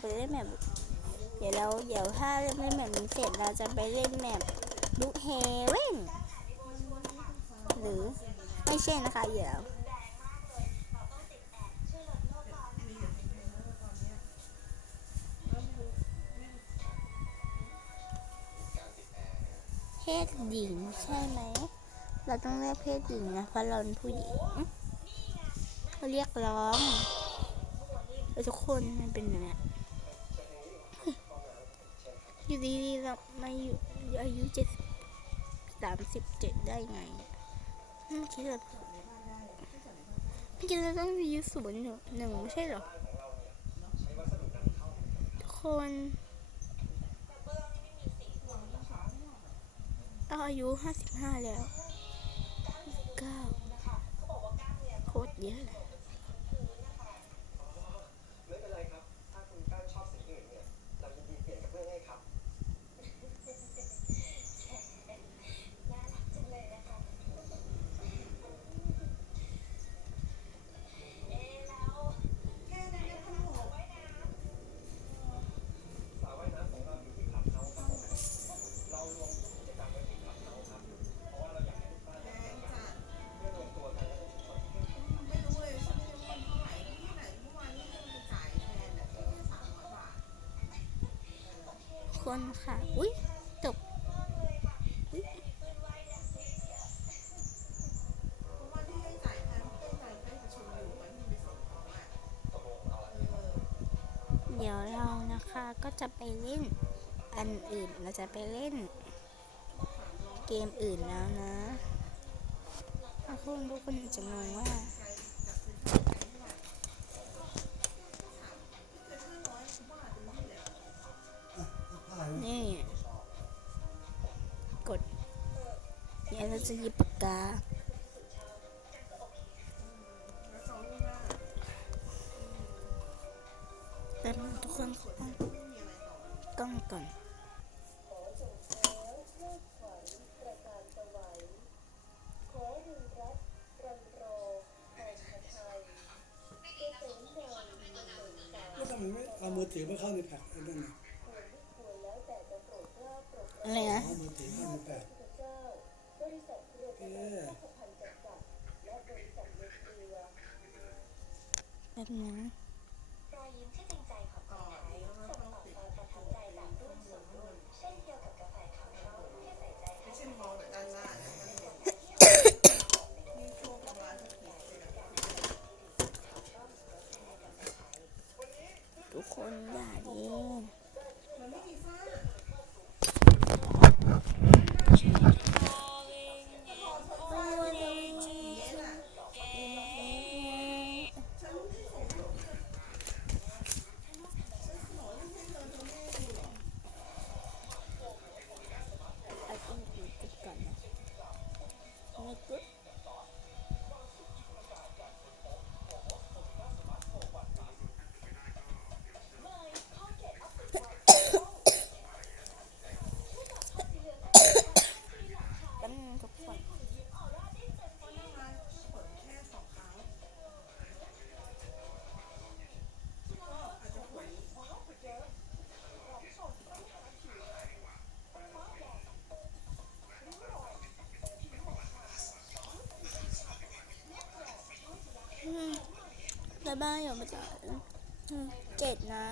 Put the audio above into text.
ไปเล่นแมปเดี๋ยวเราเดี๋ยวถ้าเล่นแมปนี้เสร็จเราจะไปเล่นแมปลูกเฮเว่นหรือไม่ใช่นะคะเดี๋ยวเพศหญิงใช่ไหม เราต้องเรียกเพศหญิงนะเพราะเราเป็นผู้หญิงเขาเรียกร้องทุกคนมันเป็นอย่างนี้ อยู่ดีๆเรามาอยู่อายุเจ็ดสามสิบเจ็ดได้ไงเมื่อกี้เราเมื่อกี้เราต้องอายุศูนย์หนึ่งไม่ใช่เหรอทุกคนเราอายุห้าสิบห้าแล้วาอะไรเออเดี๋ยวเรานะคะก็จะไปเล่นอันอื่นเราจะไปเล่น เกมอื่นแล้วนะบางคนทุกคนอาจจะงงว่า เนี่ยเราจะหยิบปากกาแล้วเขารู้ว่าแต่ทุกคนต้องไม่มีอะไรต่อกล้องก่อนแล้วทำไมไม่เอามือถือมาเข้าในแพ็คไอ้นั่นน่ะ แบบนั้นรอยยิ้มที่จริงใจของคนไทยส่งต่อความประทับใจจากรุ่นสู่รุ่นเช่นเดียวกับกาแฟคาเมลที่ใส่ใจให้ายบายอย่ามาเจอเจ็ดนะ